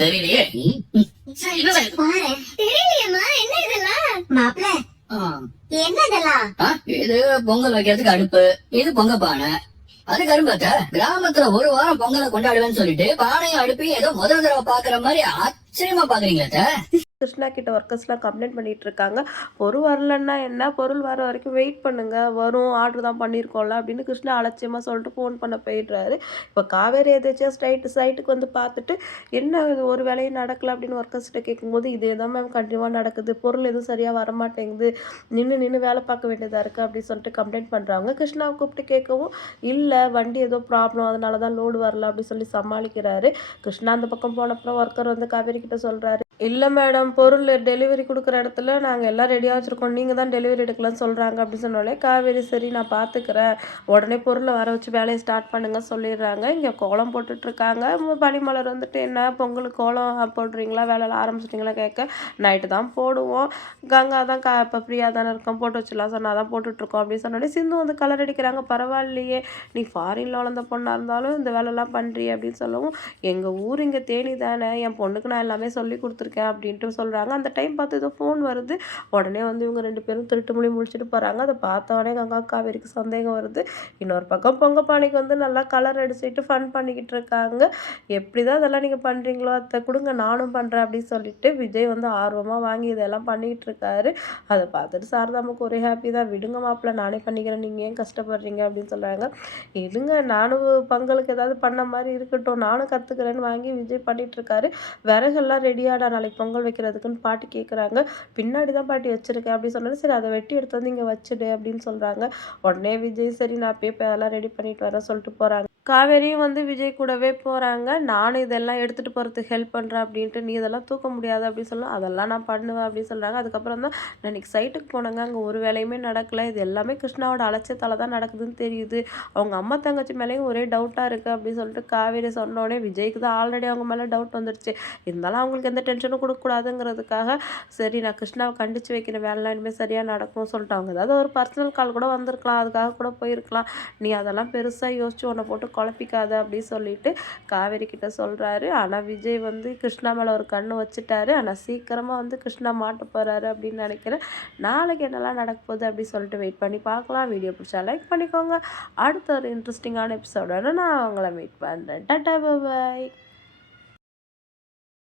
தெரியலையே. பாரேன். தெரியலையேம்மா, என்ன இதெல்லாம்? மாப்பிள, ஆ, என்ன இதெல்லாம்? ஆ, இது பொங்கல் வைக்கிறதுக்கு அடுப்பு, இது பொங்க பானை. அது கரும்பத்த கிராமத்துல ஒரு வாரம் பொங்கலை கொண்டாடுவேன்னு சொல்லிட்டு பானையும் அடுப்பையும் ஏதோ முதல் தடவை பாக்குற மாதிரி ஆச்சரியமா பாக்குறீங்களே அத்தை. கிருஷ்ணா கிட்ட ஒர்க்கர்ஸ்லாம் கம்ப்ளைண்ட் பண்ணிட்டு இருக்காங்க. பொருள் வரலன்னா என்ன, பொருள் வர வரைக்கும் வெயிட் பண்ணுங்க, வரும், ஆர்டர் தான் பண்ணியிருக்கோம்ல அப்படின்னு கிருஷ்ணா அலட்சியமாக சொல்லிட்டு ஃபோன் பண்ண போயிடுறாரு. இப்போ காவேரி எதாச்சும் சைட்டுக்கு வந்து பார்த்துட்டு என்ன இது ஒரு வேலையும் நடக்கல அப்படின்னு ஒர்க்கர்ஸ்கிட்ட கேட்கும்போது இதே தான் மேம் கண்டிப்பாக நடக்குது, பொருள் எதுவும் சரியாக வரமாட்டேங்குது, நின்று வேலை பார்க்க வேண்டியதாக இருக்குது அப்படின்னு சொல்லிட்டு கம்ப்ளைண்ட் பண்ணுறாங்க. கிருஷ்ணாவை கூப்பிட்டு கேட்கவும் இல்லை வண்டி ஏதோ ப்ராப்ளம் அதனால தான் லோடு வரல அப்படின்னு சொல்லி சமாளிக்கிறாரு. கிருஷ்ணா அந்த பக்கம் போனப்புறம் ஒர்க்கர் வந்து காவேரி கிட்ட சொல்கிறாரு, இல்லை மேடம் பொருள் டெலிவரி கொடுக்குற இடத்துல நாங்கள் எல்லாம் ரெடியாக வச்சுருக்கோம், நீங்கள் தான் டெலிவரி எடுக்கலாம்னு சொல்கிறாங்க அப்படின்னு சொன்னோடனே காவேரி சரி நான் பார்த்துக்கிறேன், உடனே பொருளை வர வச்சு வேலையை ஸ்டார்ட் பண்ணுங்க சொல்லிடுறாங்க. இங்கே கோலம் போட்டுட்ருக்காங்க. பனிமலர் வந்துட்டு என்ன பொங்கலுக்கு கோலம் போடுறீங்களா, வேலையில் ஆரம்பிச்சிட்டிங்களா கேட்க, நைட்டு தான் போடுவோம், கங்கா தான் இப்போ ஃப்ரீயாக தானே இருக்கோம் போட்டு வச்சிடலாம் சொன்னால் தான் போட்டுட்ருக்கோம் அப்படின்னு சொன்னோடனே சிந்து வந்து கலர் அடிக்கிறாங்க. பரவாயில்லையே நீ ஃபாரினில் வளர்ந்த பொண்ணாக இருந்தாலும் இந்த வேலைலாம் பண்ணுறீ அப்படின்னு சொல்லவும், எங்கள் ஊர் இங்கே தேனி தானே, என் பொண்ணுக்கு நான் எல்லாமே சொல்லி கொடுத்துருக்கேன் அப்படின்ட்டு சொல்கிறாங்க. அந்த டைம் பார்த்து ஏதோ ஃபோன் வருது. உடனே வந்து இவங்க 2 பேரும் திருட்டு மொழி முடிச்சுட்டு போகிறாங்க. அதை பார்த்தோடனே கங்கா காவேரிக்கு சந்தேகம் வருது. இன்னொரு பக்கம் பொங்க பானைக்கு வந்து நல்லா கலர் அடிச்சுட்டு ஃபன் பண்ணிக்கிட்டு இருக்காங்க. எப்படி தான் அதெல்லாம் நீங்கள் பண்ணுறீங்களோ அதை கொடுங்க நானும் பண்ணுறேன் அப்படின்னு சொல்லிட்டு விஜய் வந்து ஆர்வமாக வாங்கி இதெல்லாம் பண்ணிக்கிட்டு இருக்காரு. அதை பார்த்துட்டு சாரதாமுக்கு ஒரே ஹாப்பி தான், விடுங்க மாப்பிள்ள நானே பண்ணிக்கிறேன், நீங்கள் ஏன் கஷ்டப்படுறீங்க அப்படின்னு சொல்கிறாங்க. இல்லைங்க நானும் பொங்கலுக்கு ஏதாவது பண்ண மாதிரி இருக்கட்டும், நானும் கற்றுக்கிறேன்னு வாங்கி விஜய் பண்ணிகிட்டு இருக்காரு. விறகெல்லாம் ரெடியாடா நாளைக்கு பொங்கல் வைக்கிறதுக்குன்னு பாட்டி கேட்குறாங்க. பின்னாடி தான் பாட்டி வச்சுருக்கேன் அப்படின்னு சொன்னாலும் சரி அதை வெட்டி எடுத்து வந்து இங்கே வச்சுடு அப்படின்னு சொல்கிறாங்க. உடனே விஜய் சரி நான் போய் இப்போ அதெல்லாம் ரெடி பண்ணிட்டு வரேன் சொல்லிட்டு போகிறாங்க. காவேரியும் வந்து விஜய் கூடவே போகிறாங்க. நானும் இதெல்லாம் எடுத்துகிட்டு போகிறதுக்கு ஹெல்ப் பண்ணுறேன் அப்படின்ட்டு, நீ இதெல்லாம் தூக்க முடியாது அப்படின்னு சொல்லலாம், அதெல்லாம் நான் பண்ணுவேன் அப்படின்னு சொல்கிறாங்க. அதுக்கப்புறம் தான் நான் இன்றைக்கி சைட்டுக்கு போனேங்க, அங்கே ஒரு வேலையுமே நடக்கலை, இது எல்லாமே கிருஷ்ணாவோட அலட்சியத்தால் தான் நடக்குதுன்னு தெரியுது, அவங்க அம்மா தங்கச்சி மேலேயும் ஒரே டவுட்டாக இருக்குது அப்படின்னு சொல்லிட்டு காவேரி சொன்னோடனே விஜய்க்கு தான் ஆல்ரெடி அவங்க மேலே டவுட் வந்துடுச்சு. இருந்தாலும் அவங்களுக்கு எந்த டென்ஷனும் கொடுக்கக்கூடாதுங்கிறதுக்காக சரி நான் கிருஷ்ணாவை கண்டித்து வைக்கிற வேலைலாம் இனிமேல் சரியாக நடக்கும்னு சொல்லிட்டு, அவங்க ஏதாவது ஒரு பர்சனல் கால் கூட வந்திருக்கலாம், அதுக்காக கூட போயிருக்கலாம், நீ அதெல்லாம் பெருசாக யோசிச்சு உன்னை போட்டு குழப்பிக்காத அப்படின்னு சொல்லிட்டு காவேரி கிட்ட சொல்கிறாரு. ஆனால் விஜய் வந்து கிருஷ்ணா மேலே ஒரு கண்ணு வச்சுட்டாரு. ஆனால் சீக்கிரமாக வந்து கிருஷ்ணா மாட்ட போகிறாரு அப்படின்னு நினைக்கிறேன். நாளைக்கு என்னெல்லாம் நடக்க போகுது அப்படின்னு சொல்லிட்டு வெயிட் பண்ணி பார்க்கலாம். வீடியோ பிடிச்சா லைக் பண்ணிக்கோங்க. அடுத்த ஒரு இன்ட்ரெஸ்டிங்கான எபிசோட நான் உங்களை வெயிட் பண்ணுறேன். டாடா பாய்.